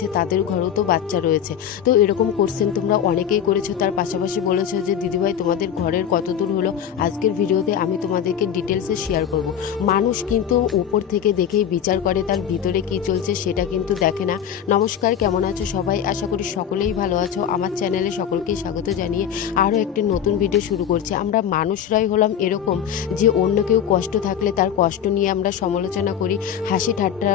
রয়েছে তাদের ঘরেও তো বাচ্চা রয়েছে। তো এরকম কোশ্চেন তোমরা অনেকেই করেছো, তার পাশাপাশি বলেছো যে দিদিভাই তোমাদের ঘরের কত দূর হলো। আজকের ভিডিওতে আমি তোমাদেরকে ডিটেলসে শেয়ার করব। মানুষ কিন্তু উপর থেকে দেখেই বিচার করে, তার ভিতরে কি চলছে সেটা কিন্তু দেখে না। নমস্কার, কেমন আছো সবাই? আশা করি সকলেই ভালো আছো। আমার চ্যানেলে সকলকেই স্বাগত জানিয়ে আরও একটি নতুন ভিডিও শুরু করছি। আমরা মানুষরাই হলাম এরকম যে অন্য কেউ কষ্ট থাকলে তার কষ্ট নিয়ে আমরা সমালোচনা করি, হাসি ঠাট্টা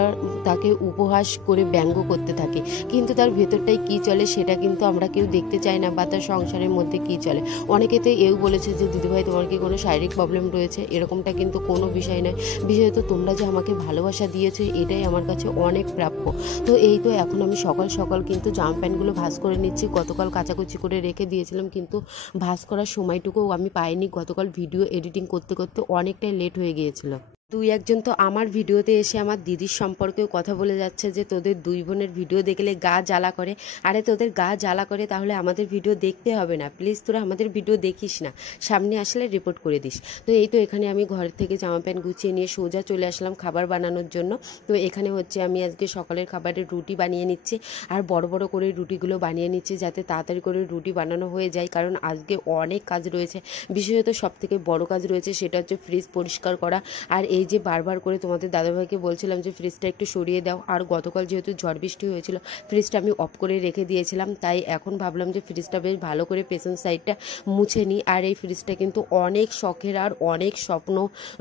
তাকে উপহাস করে ব্যঙ্গ করতে থাকি, কিন্তু তার ভেতরটাই কী চলে সেটা কিন্তু আমরা কেউ দেখতে চাই না, বা তার সংসারের মধ্যে কী চলে। অনেকে তো এও বলেছে যে দিদিভাই তোমার কি কোনো শারীরিক প্রবলেম রয়েছে। এরকমটা কিন্তু কোনো বিষয় নয়। বিশেষত তোমরা যে আমাকে ভালোবাসা দিয়েছো এটাই আমার কাছে অনেক প্রাপ্য। তো এই তো এখন আমি সকাল সকাল কিন্তু জামা প্যান্টগুলো ভাঁজ করে নিচ্ছি। গতকাল কাচাকুচি করে রেখে দিয়েছিলাম, কিন্তু ভাঁজ করার সময়টুকুও আমি পাইনি। গতকাল ভিডিও এডিটিং করতে করতে অনেকটাই লেট হয়ে গিয়েছিল। দুই একজন তো আমার ভিডিওতে এসে আমার দিদির সম্পর্কেও কথা বলে যাচ্ছে যে তোদের দুই বোনের ভিডিও দেখলে গা জ্বালা করে। আরে তোদের গা জ্বালা করে তাহলে আমাদের ভিডিও দেখতে হবে না, প্লিজ তোরা আমাদের ভিডিও দেখিস না, সামনে আসলে রিপোর্ট করে দিস। তো এই তো এখানে আমি ঘর থেকে জামা প্যান্ট গুছিয়ে নিয়ে সোজা চলে আসলাম খাবার বানানোর জন্য। তো এখানে হচ্ছে আমি আজকে সকালের খাবারের রুটি বানিয়ে নিচ্ছি, আর বড় বড় করে রুটিগুলো বানিয়ে নিচ্ছি যাতে তাড়াতাড়ি করে রুটি বানানো হয়ে যায়, কারণ আজকে অনেক কাজ রয়েছে। বিশেষত সবথেকে বড় কাজ রয়েছে সেটা হচ্ছে ফ্রিজ পরিষ্কার করা। আর এই যে বারবার করে তোমাদের দাদাভাইকে বলছিলাম যে ফ্রিজটা একটু সরিয়ে দাও, আর গতকাল যেহেতু ঝড় বৃষ্টি হয়েছিল ফ্রিজটা আমি অফ করে রেখে দিয়েছিলাম, তাই এখন ভাবলাম যে ফ্রিজটা বেশ ভালো করে পেছন সাইডটা মুছে নিই। আর এই ফ্রিজটা কিন্তু অনেক শখের আর অনেক স্বপ্ন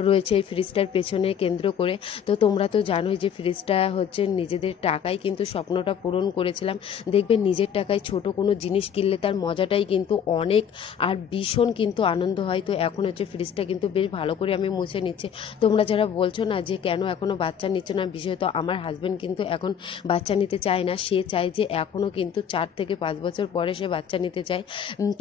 রয়েছে এই ফ্রিজটার পেছনে কেন্দ্র করে। তো তোমরা তো জানোই যে ফ্রিজটা হচ্ছে নিজেদের টাকায় কিন্তু স্বপ্নটা পূরণ করেছিলাম। দেখবে নিজের টাকায় ছোট কোনো জিনিস কিনলে তার মজাটাই কিন্তু অনেক আর ভীষণ কিন্তু আনন্দ হয়। তো এখন হচ্ছে ফ্রিজটা কিন্তু বেশ ভালো করে আমি মুছে নিচ্ছি। তোমরা যারা বলছো না যে কেন এখনও বাচ্চা নিচ্ছ না, বিশেষত আমার হাজব্যান্ড কিন্তু এখন বাচ্চা নিতে চায় না, সে চায় যে এখনও কিন্তু 4 থেকে 5 বছর পরে সে বাচ্চা নিতে চায়।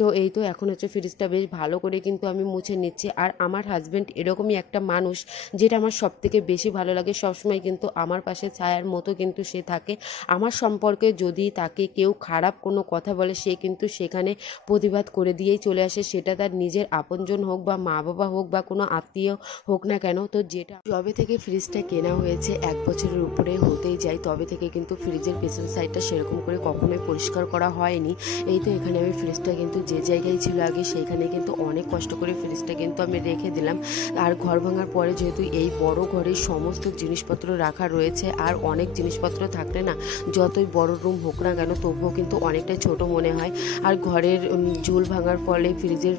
তো এই তো এখন হচ্ছে ফ্রিজটা বেশ ভালো করে কিন্তু আমি মুছে নিচ্ছি। আর আমার হাজব্যান্ড এরকমই একটা মানুষ যেটা আমার সব থেকে বেশি ভালো লাগে, সবসময় কিন্তু আমার পাশে ছায়ার মতো কিন্তু সে থাকে। আমার সম্পর্কে যদি তাকে কেউ খারাপ কোনো কথা বলে সে কিন্তু সেখানে প্রতিবাদ করে দিয়েই চলে আসে, সেটা তার নিজের আপনজন হোক বা মা বাবা হোক বা কোনো আত্মীয় হোক না কেন। তো যেটা যবে থেকে ফ্রিজটা কেনা হয়েছে 1 বছরের উপরে হতেই যায়, তবে থেকে কিন্তু ফ্রিজের পেছন সাইডটা সেরকম করে কখনোই পরিষ্কার করা হয়নি। এই তো এখানে আমি ফ্রিজটা কিন্তু যে জায়গায় ছিল আগে সেইখানে কিন্তু অনেক কষ্ট করে ফ্রিজটা কিন্তু আমি রেখে দিলাম। আর ঘর ভাঙার পরে যেহেতু এই বড় ঘরে সমস্ত জিনিসপত্র রাখা রয়েছে, আর অনেক জিনিসপত্র থাকলে না যতই বড় রুম হোক না কেন তবুও কিন্তু অনেকটাই ছোট মনে হয়। আর ঘরের ঝুল ভাঙার ফলে ফ্রিজের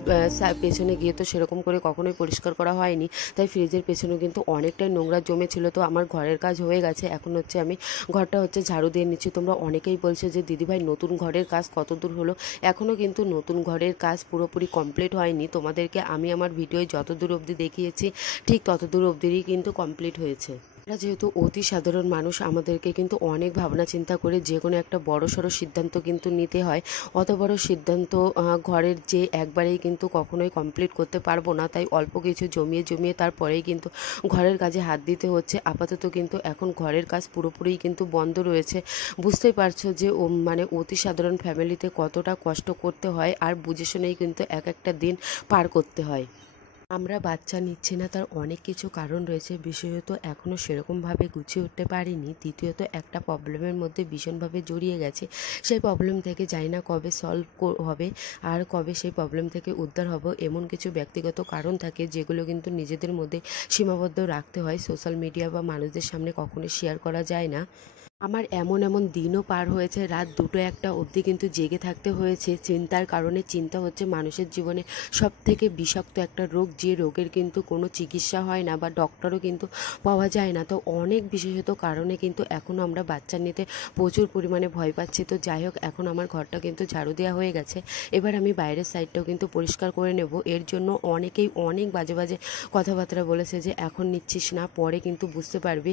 পেছনে গিয়ে তো সেরকম করে কখনোই পরিষ্কার করা হয়নি, তাই ফ্রিজের পেছনে কিন্তু অনেকটাই নোংরা জমেছিল। তো আমার ঘরের কাজ হয়ে গেছে, এখন হচ্ছে আমি ঘরটা হচ্ছে ঝাড়ু দিয়ে নিচ্ছি। তোমরা অনেকেই বলছো যে দিদিভাই নতুন ঘরের কাজ কত দূর হলো। এখনও কিন্তু নতুন ঘরের কাজ পুরোপুরি কমপ্লিট হয়নি, তোমাদেরকে আমি আমার ভিডিওয় যত দূর অবধি দেখিয়েছি ঠিক তত দূর অবধিই কিন্তু কমপ্লিট হয়েছে। আমরা যেহেতু অতি সাধারণ মানুষ, আমাদেরকে কিন্তু অনেক ভাবনা চিন্তা করে যে কোনো একটা বড়সড় সিদ্ধান্ত কিন্তু নিতে হয়। অত বড় সিদ্ধান্ত ঘরের যে একবারেই কিন্তু কখনোই কমপ্লিট করতে পারবো না, তাই অল্প কিছু জমিয়ে জমিয়ে তারপরেই কিন্তু ঘরের কাজে হাত দিতে হচ্ছে। আপাতত কিন্তু এখন ঘরের কাজ পুরোপুরিই কিন্তু বন্ধ রয়েছে। বুঝতেই পারছো যে মানে অতি সাধারণ ফ্যামিলিতে কতটা কষ্ট করতে হয়, আর বুঝে শুনেই কিন্তু এক একটা দিন পার করতে হয়। আমরা বাচ্চা নিচ্ছি না তার অনেক কিছু কারণ রয়েছে, বিশেষত এখনও সেরকমভাবে গুছিয়ে উঠতে পারিনি। দ্বিতীয়ত একটা প্রবলেমের মধ্যে ভীষণভাবে জড়িয়ে গেছে, সেই প্রবলেম থেকে জানি না কবে সলভ হবে আর কবে সেই প্রবলেম থেকে উদ্ধার হব। এমন কিছু ব্যক্তিগত কারণ থাকে যেগুলো কিন্তু নিজেদের মধ্যে সীমাবদ্ধ রাখতে হয়, সোশ্যাল মিডিয়া বা মানুষদের সামনে কখনোই শেয়ার করা যায় না। আমার এমন এমন দিনও পার হয়েছে রাত 2-1 অবধি কিন্তু জেগে থাকতে হয়েছে চিন্তার কারণে। চিন্তা হচ্ছে মানুষের জীবনে সবথেকে বিষাক্ত একটা রোগ, যে রোগের কিন্তু কোনো চিকিৎসা হয় না বা ডক্টরও কিন্তু পাওয়া যায় না। তো অনেক বিশেষত কারণে কিন্তু এখনও আমরা বাচ্চা নিতে প্রচুর পরিমাণে ভয় পাচ্ছি। তো যাই হোক, এখন আমার ঘরটা কিন্তু ঝাড়ু দেওয়া হয়ে গেছে, এবার আমি বাইরের সাইডটাও কিন্তু পরিষ্কার করে নেব। এর জন্য অনেকেই অনেক বাজে বাজে কথাবার্তা বলেছে যে এখন নিচ্ছিস না, পরে কিন্তু বুঝতে পারবি।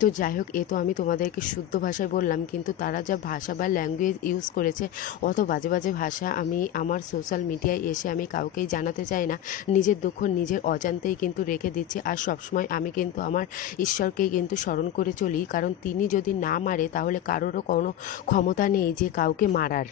তো যাই হোক, এ তো আমি তোমাদেরকে শুদ্ধ ভাষায় বললাম, কিন্তু তারা যা ভাষা বা ল্যাঙ্গুয়েজ ইউজ করেছে অত বাজে বাজে ভাষা আমি আমার সোশ্যাল মিডিয়ায় এসে আমি কাউকেই জানাতে চাই না। নিজের দুঃখ নিজের অজান্তেই কিন্তু রেখে দিচ্ছি। আর সবসময় আমি কিন্তু আমার ঈশ্বরকেই কিন্তু স্মরণ করে চলি, কারণ তিনি যদি না মারে তাহলে কারোরও কোনো ক্ষমতা নেই যে কাউকে মারার।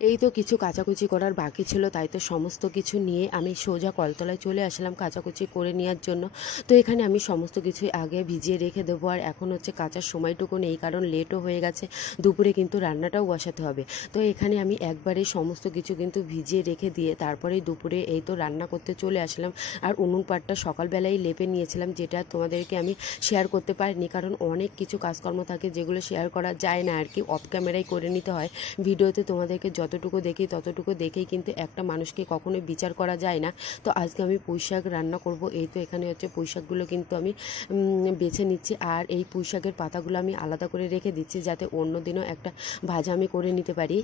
এই তো কিছু কাচাকুচি করার বাকি ছিল, তাই তো সমস্ত কিছু নিয়ে আমি সোজা কলতলায় চলে আসলাম কাচাকুচি করে নেওয়ার জন্য। তো এখানে আমি সমস্ত কিছু আগে ভিজিয়ে রেখে দেবো, আর এখন হচ্ছে কাচার সময়টুকু নেই, কারণ লেটও হয়ে গেছে, দুপুরে কিন্তু রান্নাটাও বসাতে হবে। তো এখানে আমি একবারে সমস্ত কিছু কিন্তু ভিজিয়ে রেখে দিয়ে তারপরেই দুপুরে এই তো রান্না করতে চলে আসলাম। আর উনুন পাটটা সকালবেলাই লেপে নিয়েছিলাম, যেটা তোমাদেরকে আমি শেয়ার করতে পারিনি, কারণ অনেক কিছু কাজকর্ম থাকে যেগুলো শেয়ার করা যায় না আর কি, অফ ক্যামেরায় করে নিতে হয়। ভিডিওতে তোমাদেরকে যতটুকু দেখি ততটুকু দেখেই কিন্তু একটা মানুষকে কখনোই বিচার করা যায় না। তো আজকে আমি পুঁই শাক রান্না করব। এই তো এখানে হচ্ছে পুঁই শাকগুলো কিন্তু আমি বেছে নিচ্ছি, আর এই পুঁই শাকের পাতাগুলো আমি আলাদা করে রেখে দিচ্ছি, যাতে অন্য দিনও একটা ভাজা আমি করে নিতে পারি।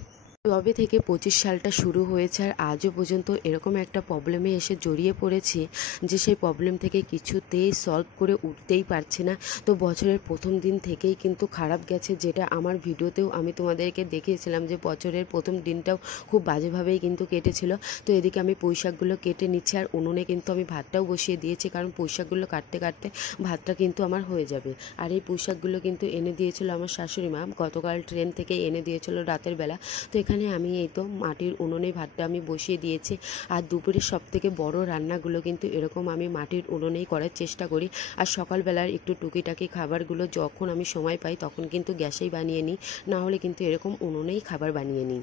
তবে থেকে 25 সালটা শুরু হয়েছে, আর আজও পর্যন্ত এরকম একটা প্রবলেমে এসে জড়িয়ে পড়েছি যে সেই প্রবলেম থেকে কিছুতেই সলভ করে উঠতেই পারছি না। তো বছরের প্রথম দিন থেকেই কিন্তু খারাপ গেছে, যেটা আমার ভিডিওতেও আমি তোমাদেরকে দেখিয়েছিলাম যে বছরের প্রথম দিনটাও খুব বাজেভাবেই কিন্তু কেটেছিল। তো এদিকে আমি পুঁই শাকগুলো কেটে নিচ্ছি, আর উনুনে কিন্তু আমি ভাতটাও বসিয়ে দিয়েছি, কারণ পুঁই শাকগুলো কাটতে কাটতে ভাতটা কিন্তু আমার হয়ে যাবে। আর এই পুঁই শাকগুলো কিন্তু এনে দিয়েছিল আমার শাশুড়ি মা, গতকাল ট্রেন থেকে এনে দিয়েছিল রাতের বেলা। তো এখানে আমি এই তো মাটির উনুনে ভাতটা আমি বসিয়ে দিয়েছি। আর দুপুরের সবথেকে বড় রান্নাগুলো কিন্তু এরকম আমি মাটির উনুনেই করার চেষ্টা করি। আর সকালবেলার একটু টুকিটাকি খাবারগুলো যখন আমি সময় পাই তখন কিন্তু গ্যাসেই বানিয়ে নিই, না হলে কিন্তু এরকম উনুনেই খাবার বানিয়ে নিই।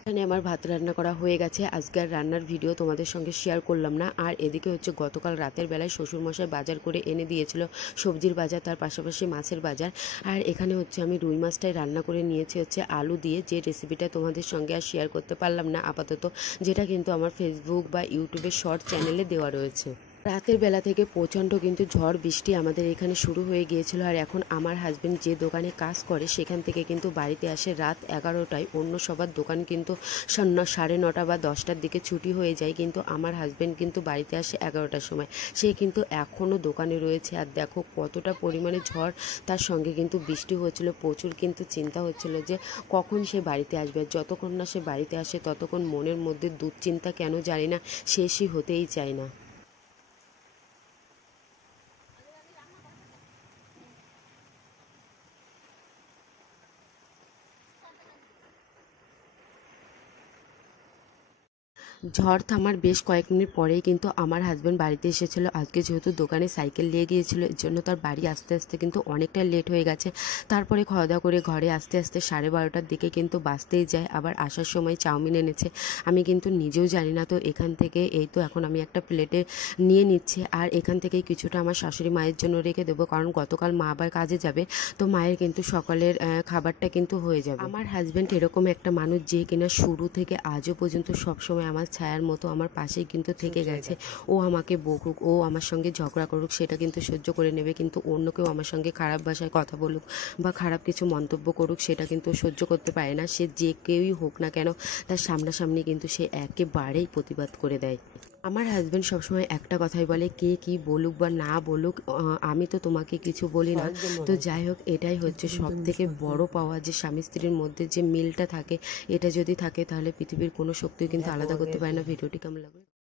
এখানে আমার ভাত রান্না করা হয়ে গেছে, আজকে আর রান্নার ভিডিও তোমাদের সঙ্গে শেয়ার করলাম না। আর এদিকে হচ্ছে গতকাল রাতের বেলায় শ্বশুরমশাই বাজার করে এনে দিয়েছিল, সবজির বাজার, তার পাশাপাশি মাছের বাজার। আর এখানে হচ্ছে আমি রুই মাছটাই রান্না করে নিয়েছি হচ্ছে আলু দিয়ে, যে রেসিপিটা তোমাদের সঙ্গে আর শেয়ার করতে পারলাম না আপাতত, যেটা কিন্তু আমার ফেসবুক বা ইউটিউবের শর্ট চ্যানেলে দেওয়া রয়েছে। রাতের বেলা থেকে প্রচণ্ড কিন্তু ঝড় বৃষ্টি আমাদের এখানে শুরু হয়ে গিয়েছিল। আর এখন আমার হাজব্যান্ড যে দোকানে কাজ করে সেখান থেকে কিন্তু বাড়িতে আসে রাত 11টায়। অন্য সবার দোকান কিন্তু 9:30 বা 10টার দিকে ছুটি হয়ে যায়, কিন্তু আমার হাজব্যান্ড কিন্তু বাড়িতে আসে 11টার সময়। সে কিন্তু এখনও দোকানে রয়েছে। আর দেখো কতটা পরিমাণে ঝড়, তার সঙ্গে কিন্তু বৃষ্টি হচ্ছিল প্রচুর। কিন্তু চিন্তা হচ্ছিল যে কখন সে বাড়িতে আসবে। যতক্ষণ না সে বাড়িতে আসে ততক্ষণ মনের মধ্যে দুশ্চিন্তা কেন জানি না শেষই হতেই চায় না। ঝড় থামার বেশ কয়েক মিনিট পরেই কিন্তু আমার হাজব্যান্ড বাড়িতে এসেছিল। আজকে যেহেতু দোকানে সাইকেল নিয়ে গিয়েছিল, এর জন্য তার বাড়ি আসতে আসতে কিন্তু অনেকটা লেট হয়ে গেছে। তারপরে খাওয়া দাওয়া করে ঘরে আসতে আসতে 12:30টার দিকে কিন্তু বাজতেই যায়। আবার আসার সময় চাউমিন এনেছে, আমি কিন্তু নিজেও জানি না। তো এখান থেকে এই তো এখন আমি একটা প্লেটে নিয়ে নিচ্ছি, আর এখান থেকেই কিছুটা আমার শাশুড়ি মায়ের জন্য রেখে দেবো, কারণ গতকাল মা আবার কাজে যাবে। তো মায়ের কিন্তু সকালের খাবারটা কিন্তু হয়ে যাবে। আমার হাজব্যান্ড এরকম একটা মানুষ যে কিনা শুরু থেকে আজও পর্যন্ত সবসময় আমার ছায়ার মতো আমার পাশেই কিন্তু থেকে গেছে। ও আমাকে বকুক, ও আমার সঙ্গে ঝগড়া করুক, সেটা কিন্তু সহ্য করে নেবে, কিন্তু অন্য কেউ আমার সঙ্গে খারাপ ভাষায় কথা বলুক বা খারাপ কিছু মন্তব্য করুক সেটা কিন্তু সহ্য করতে পারে না। সে যে কেউই হোক না কেন, তার সামনাসামনি কিন্তু সে একেবারেই প্রতিবাদ করে দেয়। আমার হাজব্যান্ড সবসময় একটা কথাই বলে, কে কি বলুক বা না বলুক, আমি তো তোমাকে কিছু বলি না। তো যাই হোক, এটাই হচ্ছে সব থেকে বড় পাওয়া, যে স্বামী স্ত্রীর মধ্যে যে মিলটা থাকে, এটা যদি থাকে তাহলে পৃথিবীর কোনো শক্তি কিন্তু আলাদা করতে পারে না। ভিডিওটি কেমন লাগবে?